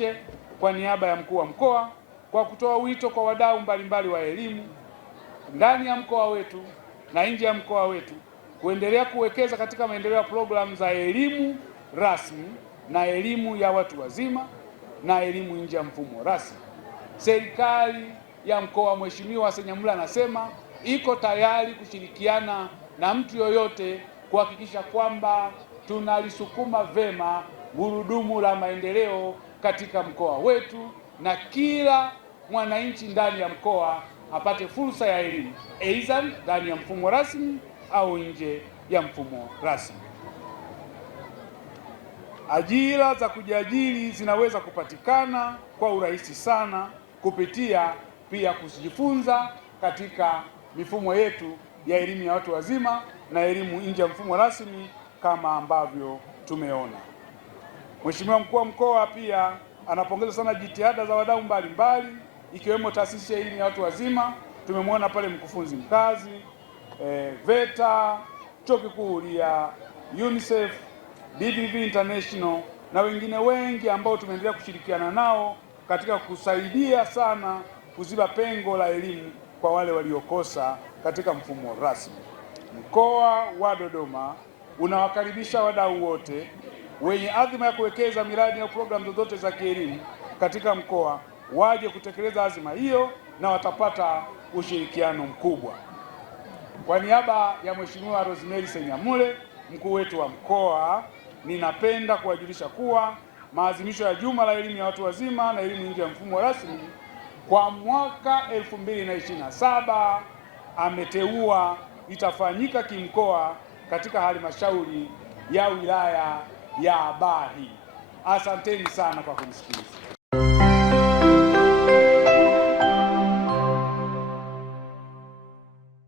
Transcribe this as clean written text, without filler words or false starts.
nihitimishe kwa niaba ya mkuu wa mkoa kwa kutoa wito kwa wadau mbalimbali wa elimu ndani ya mkoa wetu na nje ya mkoa wetu kuendelea kuwekeza katika maendeleo ya programu za elimu rasmi na elimu ya watu wazima na elimu nje ya mfumo rasmi. Serikali ya mkoa, Mheshimiwa Senyamule anasema iko tayari kushirikiana na mtu yoyote kuhakikisha kwamba tunalisukuma vema gurudumu la maendeleo katika mkoa wetu na kila mwananchi ndani ya mkoa apate fursa ya elimu aidha ndani ya mfumo rasmi au nje ya mfumo rasmi. Ajira za kujiajiri zinaweza kupatikana kwa urahisi sana kupitia pia kujifunza katika mifumo yetu ya elimu ya watu wazima na elimu nje ya mfumo rasmi kama ambavyo tumeona. Mheshimiwa mkuu wa mkoa pia anapongeza sana jitihada za wadau mbalimbali ikiwemo taasisi ya elimu ya watu wazima. Tumemwona pale mkufunzi mkazi, VETA, chuo kikuu ya UNICEF, DVV International na wengine wengi ambao tumeendelea kushirikiana nao katika kusaidia sana kuziba pengo la elimu kwa wale waliokosa katika mfumo rasmi. Mkoa wa Dodoma unawakaribisha wadau wote wenye azma ya kuwekeza miradi au programu zozote za kielimu katika mkoa waje kutekeleza azma hiyo na watapata ushirikiano mkubwa. Kwa niaba ya Mheshimiwa Rosemary Senyamule, mkuu wetu wa mkoa, ninapenda kuwajulisha kuwa maadhimisho ya Juma la Elimu ya Watu Wazima na Elimu Nje ya Mfumo Rasmi kwa mwaka 2027 ameteua itafanyika kimkoa katika halmashauri ya wilaya ya Bahi. Asanteni sana kwa kunisikiliza.